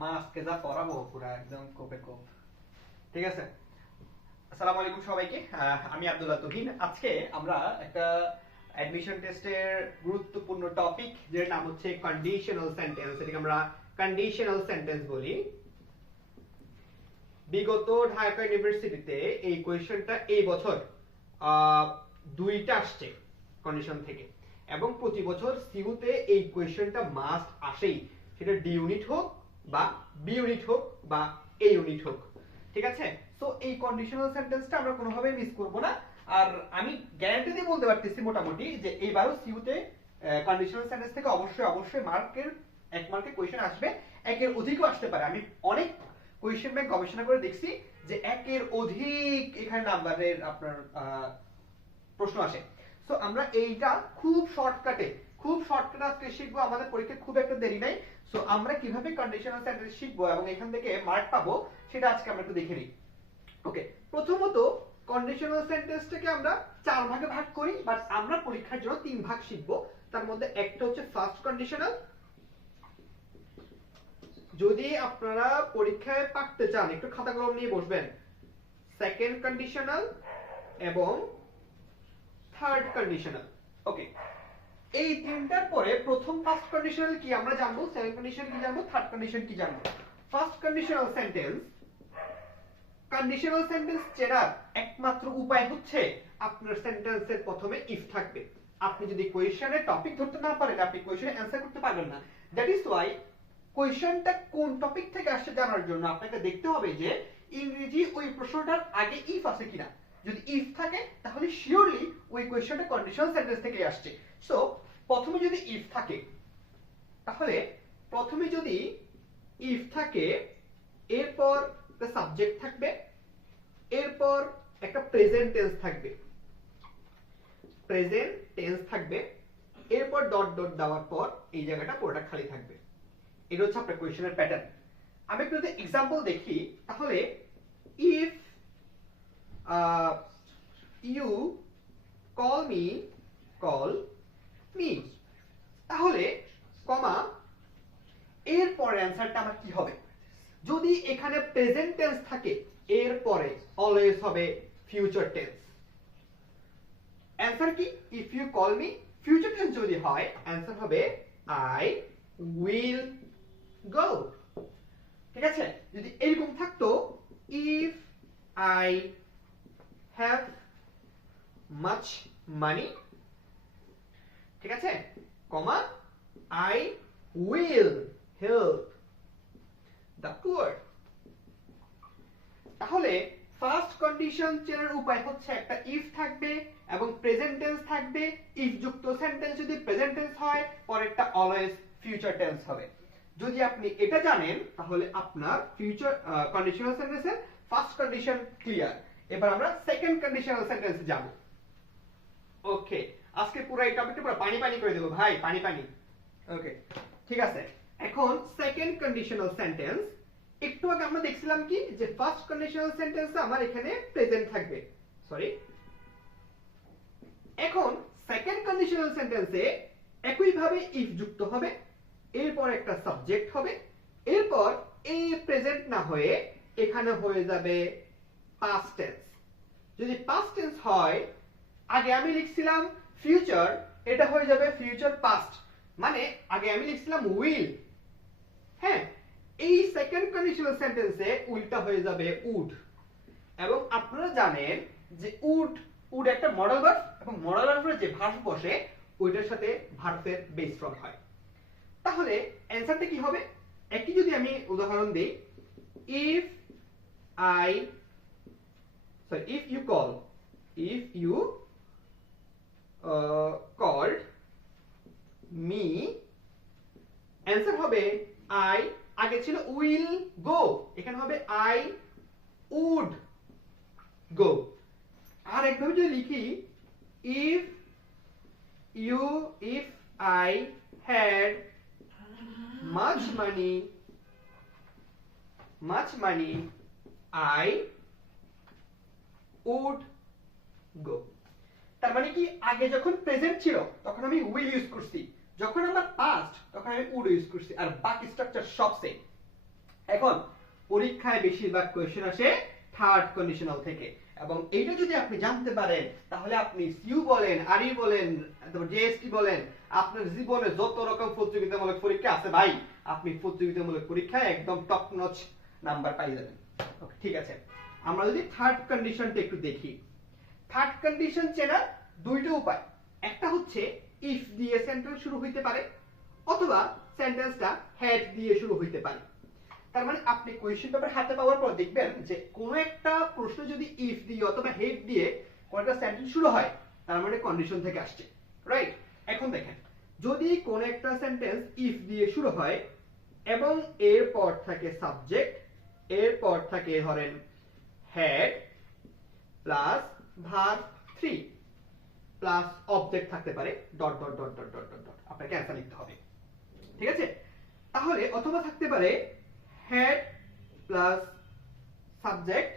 মা আজকে যা পড়াবো পুরো একদম কোপে কোপ। ঠিক আছে, আসসালামু আলাইকুম সবাইকে। আমি আব্দুল্লাহ তুহিন। আজকে আমরা একটা অ্যাডমিশন টেস্টের গুরুত্বপূর্ণ টপিক, যের নাম হচ্ছে কন্ডিশনাল সেন্টেন্স। এটাকে আমরা কন্ডিশনাল সেন্টেন্স বলি। বিগত ঢাকা ইউনিভার্সিটিতে এই কোয়েশ্চেনটা এই বছর দুইটা আসছে কন্ডিশন থেকে, এবং প্রতি বছর সিউতে এই কোয়েশ্চেনটা মাস্ট আসেই, সেটা ডি ইউনিট হোক বা বি ইউনিট হোক বা এ ইউনিট হোক। ঠিক আছে, সো এই কন্ডিশনাল সেন্টেন্সটা আমরা কোনোভাবেই মিস করব না। আর আমি গ্যারান্টি দিয়ে বলতে পারতেছি মোটামুটি যে এইবারও সিউতে কন্ডিশনাল সেন্টেন্স থেকে অবশ্যই অবশ্যই মার্কের 1 মার্কের কোয়েশ্চেন আসবে, একের অধিকও আসতে পারে। আমি অনেক কোয়েশ্চেন ব্যাংক গবেষণা করে দেখছি যে একের অধিক এখানে নাম্বারের আপনার প্রশ্ন আসে। সো আমরা এইটা খুব শর্টকাটে আজকে শিখবো। আমাদের পরীক্ষায় খুব একটা দেরি নাই। সো আমরা কিভাবে কন্ডিশনাল সেন্টেন্স শিখবো এবং এখান থেকে মার্ক পাবো সেটা আজকে আমরা একটু দেখে নিই। ওকে, প্রথমত কন্ডিশনাল সেন্টেন্সটাকে আমরা 4 ভাগে ভাগ করি, বাট আমরা পরীক্ষার জন্য 3 ভাগ শিখবো। তার মধ্যে একটা হচ্ছে ফার্স্ট কন্ডিশনাল। যদি আপনারা পরীক্ষায় পাকতে চান একটু খাতা কলম নিয়ে বসবেন। সেকেন্ড কন্ডিশনাল এবং থার্ড কন্ডিশনাল। ওকে, এই তিনটার পরে প্রথম ফার্স্ট কন্ডিশনাল কি আমরা জানবো, সেকেন্ড কন্ডিশন কি জানবো, থার্ড কন্ডিশন কি জানবো। First conditional sentence, conditional sentence চেনার একমাত্র উপায় হচ্ছে আপনার সেন্টেন্সের প্রথমে ইফ থাকবে। আপনি যদি কোয়েশ্চেনের টপিক ধরতে না পারেন, আপনি কোয়েশ্চেনের অ্যানসার করতে পারবেন না। দ্যাট ইজ ওয়াই কোয়েশ্চেনটা কোন টপিক থেকে আসছে জানার জন্য আপনাকে দেখতে হবে যে ইংরেজি ওই প্রশ্নটার আগে ইফ আছে কিনা। যদি ইফ থাকে তাহলে শিওরলি ওই কোয়েশ্চেনটা কন্ডিশনাল সেন্টেন্স থেকে আসছে। সো প্রথমে যদি ইফ থাকে, তাহলে প্রথমে যদি ইফ থাকে, এরপর একটা সাবজেক্ট থাকবে, এরপর একটা প্রেজেন্ট টেন্স থাকবে, এরপর ডট ডট দেওয়ার পর এই জায়গাটা পুরোটা খালি থাকবে। এটা হচ্ছে আপনার কোয়েশ্চেনের প্যাটার্ন। আমি একটু যদি এক্সাম্পল দেখি, তাহলে ইফ ইউ কল মি, তাহলে কমা এরপর অ্যানসারটা আমার কি হবে। যদি এখানে প্রেজেন্ট টেন্স থাকে, এরপরে অলওয়েজ হবে ফিউচার টেন্স। অ্যানসার কি, if you call me, future tense যদি হয় অ্যানসার হবে আই উইল গো। ঠিক আছে, যদি এরকম থাকতো if I have much money, ঠিক আছে, comma I will help the poor. তাহলে ফার্স্ট কন্ডিশন চেনার উপায় হচ্ছে একটা ইফ থাকবে এবং প্রেজেন্ট টেন্স থাকবে। ইফ যুক্ত সেন্টেন্স যদি প্রেজেন্ট টেন্স হয়, পরেরটা অলওয়েজ ফিউচার টেন্স হবে। যদি আপনি এটা জানেন তাহলে আপনার ফিউচার কন্ডিশনাল সেন্টেন্সের ফার্স্ট কন্ডিশন ক্লিয়ার। এবার আমরা সেকেন্ড কন্ডিশনাল সেন্টেন্সে যাব। ওকে, আজকে পুরো এই টপিকটা পুরো পানি পানি করে দেব ভাই, পানি পানি। ওকে, ঠিক আছে। এখন সেকেন্ড কন্ডিশনাল সেন্টেন্স, একটু আগে আমরা দেখছিলাম কি যে ফার্স্ট কন্ডিশনাল সেন্টেন্সে আমার এখানে প্রেজেন্ট থাকবে, সরি। এখন সেকেন্ড কন্ডিশনাল সেন্টেন্সে একই ভাবে ইফ যুক্ত হবে, এরপর একটা সাবজেক্ট হবে, এরপর এই প্রেজেন্ট না হয়ে এখানে হয়ে যাবে পাস্ট টেন্স। যদি পাস্ট টেন্স হয়, আগে আমি লিখছিলাম ফিউচার, এটা হয়ে যাবে ফিউচার পাস্ট, মানে আগে আমি লিখছিলাম উইল, হ্যাঁ, এই সেকেন্ড কন্ডিশনাল সেন্টেন্সে উইলটা হয়ে যাবে উড। এবং আপনারা জানেন যে উড একটা মডেল ভার্ব, এবং মডেল ভার্বের যে ভার্ব বসে ওইটার সাথে ভার্বের বেস ফর্ম হয়। তাহলে অ্যানসারটা কি হবে, একই যদি আমি উদাহরণ দেই, if you called me, answer হবে আই, আগে ছিল উইল গো, এখানে হবে আই উড গো। আর একভাবে যদি লিখি, if I had much money I would go। তার মানে কি, আগে যখন প্রেজেন্ট ছিল তখন আমি উইল ইউজ করছি, যখন আমার পাস্ট তখন আমি উড ইউজ করছি, আর বাকি স্ট্রাকচার সব সেম। এখন পরীক্ষায় বেশিরভাগ কোয়েশ্চেন আসে থার্ড কন্ডিশনাল থেকে, এবং এইটা যদি আপনি জানতে পারেন তাহলে আপনি সিইউ বলেন, আরই বলেন, জেএসটি বলেন, আপনার জীবনে যত রকম প্রতিযোগিতামূলক পরীক্ষা আছে ভাই, আপনি প্রতিযোগিতামূলক পরীক্ষায় একদম টপ নচ নাম্বার পাই যাবেন। ওকে, ঠিক আছে। আমরা যদি থার্ড কন্ডিশনটা একটু দেখি, থার্ড কন্ডিশন চেনার দুইটা উপায়। একটা হচ্ছে ইফ দিয়ে সেন্টেন্স শুরু হইতে পারে, অথবা সেন্টেন্সটা হ্যাড দিয়ে শুরু হইতে পারে। তার মানে আপনি কোয়েশ্চেন পেপার হাতে পাওয়ার পর দেখবেন যে কোনো একটা প্রশ্ন যদি ইফ দিয়ে অথবা হেড দিয়ে কোনো একটা সেন্টেন্স শুরু হয়, তার মানে কন্ডিশন থেকে আসছে, রাইট? এখন দেখেন, যদি কোনো একটা সেন্টেন্স ইফ দিয়ে শুরু হয় এবং এরপর থাকে সাবজেক্ট, এরপর থাকে ধরেন had plus verb 3 plus object থাকতে পারে dot dot dot dot dot dot dot, আপনাকে অ্যান্সার লিখতে হবে, ঠিক আছে? তাহলে অথবা থাকতে পারে had plus subject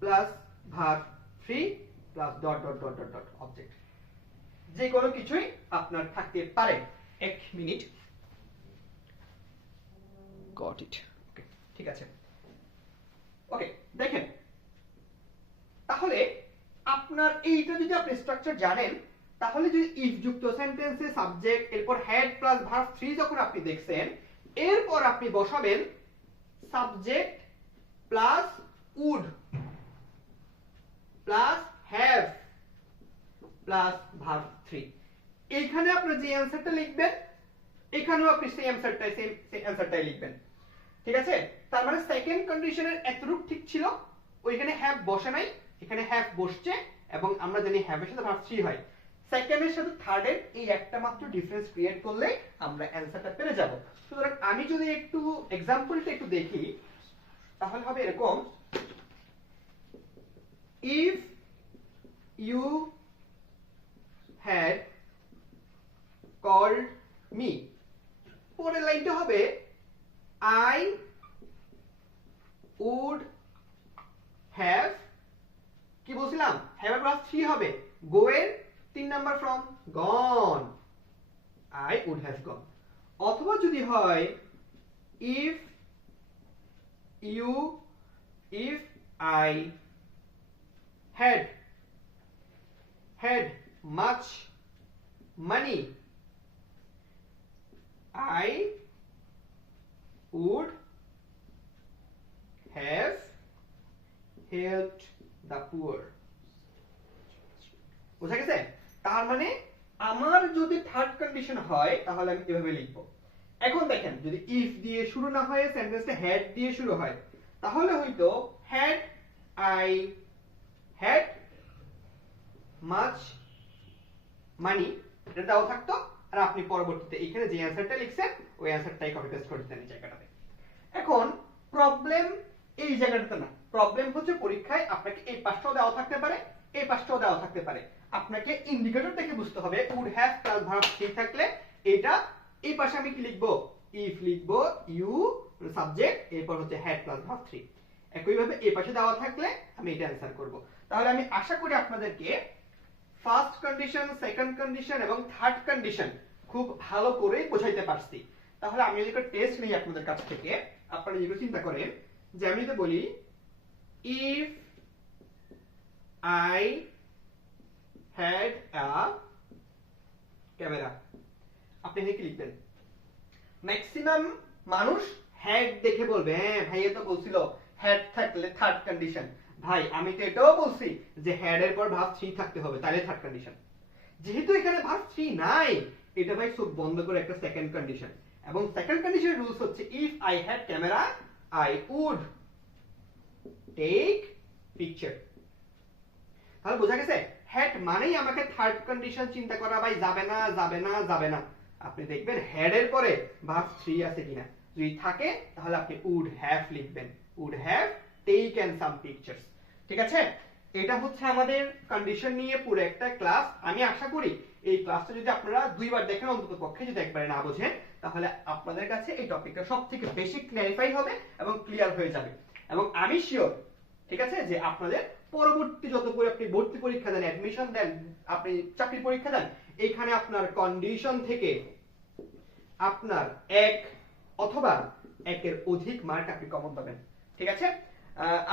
plus verb 3 plus dot dot dot dot dot object, যে কোনো কিছুই আপনার থাকতে পারে। এক মিনিট, গট ইট, ওকে, ঠিক আছে। ওকে, দেখেন, তাহলে আপনার এইটা যদি আপনি স্ট্রাকচার জানেন, তাহলে যদি ইফ যুক্ত সেন্টেন্সে সাবজেক্ট এরপর হেড প্লাস ভার্ব 3 যখন আপনি দেখছেন, এরপর আপনি বসাবেন subject plus would plus have plus verb 3। এইখানে আপনি যে অ্যানসারটা লিখবেন, এখানেও আপনি সেই অ্যানসারটাই লিখবেন, ঠিক আছে? তার মানে সেকেন্ড কন্ডিশনের এতটুকু ঠিক ছিল, ওইখানে হ্যাভ বসে নাই, এখানে হ্যাভ বসছে, এবং আমরা জানি হ্যাভ এর সাথে ভার্ব 3 হয়। সেকেন্ডের সাথে থার্ডের এই একটা মাত্র ডিফারেন্স ক্রিয়েট করলে আমরা অ্যানসারটা পেয়ে যাব। সুতরাং আমি যদি একটু এক্সাম্পলটা একটু দেখি, তাহলে হবে এরকম, if you had called me, পরের লাইনটা হবে I would have, কি বলছিলাম, have এর প্লাস 3 হবে, go এর 3 number form gone, I would have gone। অথবা যদি হয় if I had much money, I would have helped the poor। বুঝা গেছে? তার মানে আমার যদি থার্ড কন্ডিশন হয় তাহলে আমি কিভাবে লিখব। এখন দেখেন, যদি ইফ দিয়ে শুরু না হয়, সেন্টেন্সটা হ্যাড দিয়ে শুরু হয়, তাহলে হয়তো had I had much money এটা দাও থাকতো, আর আপনি পরবর্তীতে এখানে যে অ্যানসারটা লিখছেন ওই অ্যানসারটাই কপি পেস্ট করে দিতেন এই জায়গাটাতে। এখন প্রবলেম এই জায়গাটাতে না, প্রবলেম হচ্ছে পরীক্ষায় আপনাকে এই পাঁচটাও দেওয়া থাকতে পারে, এই পাঁচটাও দেওয়া থাকতে পারে। আপনাকে ইন্ডিকেটর দেখে বুঝতে হবে উড হ্যাভ প্লাস ভার্ব ঠিক থাকলে এটা এই পাশে আমি কি লিখবো, ইফ লিখবো, ইউ সাবজেক্ট, এরপর হচ্ছে হ্যাড প্লাস ভার্ব 3। একইভাবে এই পাশে দেওয়া থাকলে আমি এটা অ্যানসার করব। তাহলে আমি আশা করি আপনাদেরকে ফার্স্ট কন্ডিশন, সেকেন্ড কন্ডিশন এবং থার্ড কন্ডিশন খুব ভালো করে বোঝাইতে পারছি। তাহলে আমি যদি একটা টেস্ট নিই আপনাদের কাছ থেকে, আপনারা যেগুলো চিন্তা করেন, যে আমি যদি বলি if I had a camera, আপনি এখানে কি লিখবেন? ম্যাক্সিমাম মানুষ হ্যাড দেখে বলবে হ্যাঁ ভাইয়া তো বলছিল হ্যাড থাকলে থার্ড কন্ডিশন। ভাই আমি তো এটাও বলছি যে হ্যাড এর পর ভার্ব 3 থাকতে হবে, তাহলে থার্ড কন্ডিশন। যেহেতু এখানে ভার্ব 3 নাই, এটা ভাই চোখ বন্ধ করে একটা সেকেন্ড কন্ডিশন, এবং সেকেন্ড কন্ডিশনের রুলস হচ্ছে if I had camera I would take picture. তাহলে বোঝা গেছে, হ্যাড মানেই আমাকে থার্ড কন্ডিশন চিন্তা করা ভাই যাবে না, যাবে না, যাবে না। আপনি দেখবেন হ্যাড এর পরে ভার্ব 3 আছে কিনা, যদি থাকে তাহলে আপনি উড হ্যাভ লিখবেন, would have taken some pictures. ঠিক আছে? এটা হচ্ছে আমাদের কন্ডিশন নিয়ে পুরো একটা ক্লাস। আমি আশা করি এই ক্লাসটা যদি আপনারা দুইবার দেখেন অন্তত পক্ষে, যদি একবারে না বোঝেন তাহলে আপনাদের কাছে এই টপিকটা সবথেকে বেশি ক্ল্যারিফাই হবে এবং ক্লিয়ার হয়ে যাবে। এবং আমি শিওর, ঠিক আছে, যে আপনাদের পরবর্তী যত করে আপনি ভর্তি পরীক্ষা দেন, অ্যাডমিশন দেন, আপনি চাকরি পরীক্ষা দেন, এখানে আপনার কন্ডিশন থেকে আপনার 1 অথবা 1 এর অধিক মার্ক আপনি কমন পাবেন। ঠিক আছে?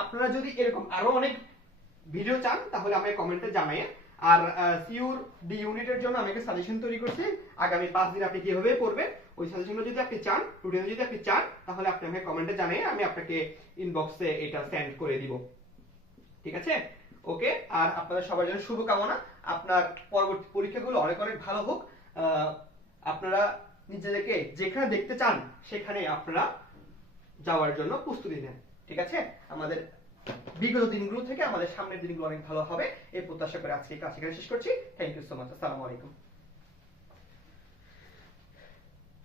আপনারা যদি এরকম আরো অনেক ভিডিও চান তাহলে আমাকে কমেন্টে জানাবেন। আর সিউর ডি ইউনিটের জন্য আমি একটা সাজেশন তৈরি করছি, আগামী 5 দিন আপনি কিভাবে পড়বেন ওই সাজেশনটা যদি আপনি চান, রুটিনটা যদি আপনি চান, তাহলে আপনি আমাকে কমেন্টে জানাবেন, আমি আপনাকে ইনবক্সে এটা সেন্ড করে দিব। ঠিক আছে? ওকে, আর আপনাদের সবার জন্য শুভকামনা, আপনার পরবর্তী পরীক্ষাগুলো অনেক অনেক ভালো হোক। আপনারা নিজেদেরকে যেখানে দেখতে চান সেখানে আপনারা যাওয়ার জন্য প্রস্তুতি নেন। ঠিক আছে? আমাদের বিগত দিনগুলো থেকে আমাদের সামনের দিনগুলো অনেক ভালো হবে এই প্রত্যাশা করে আজকে কাজ এখানে শেষ করছি। Thank you so much. আসসালামু আলাইকুম।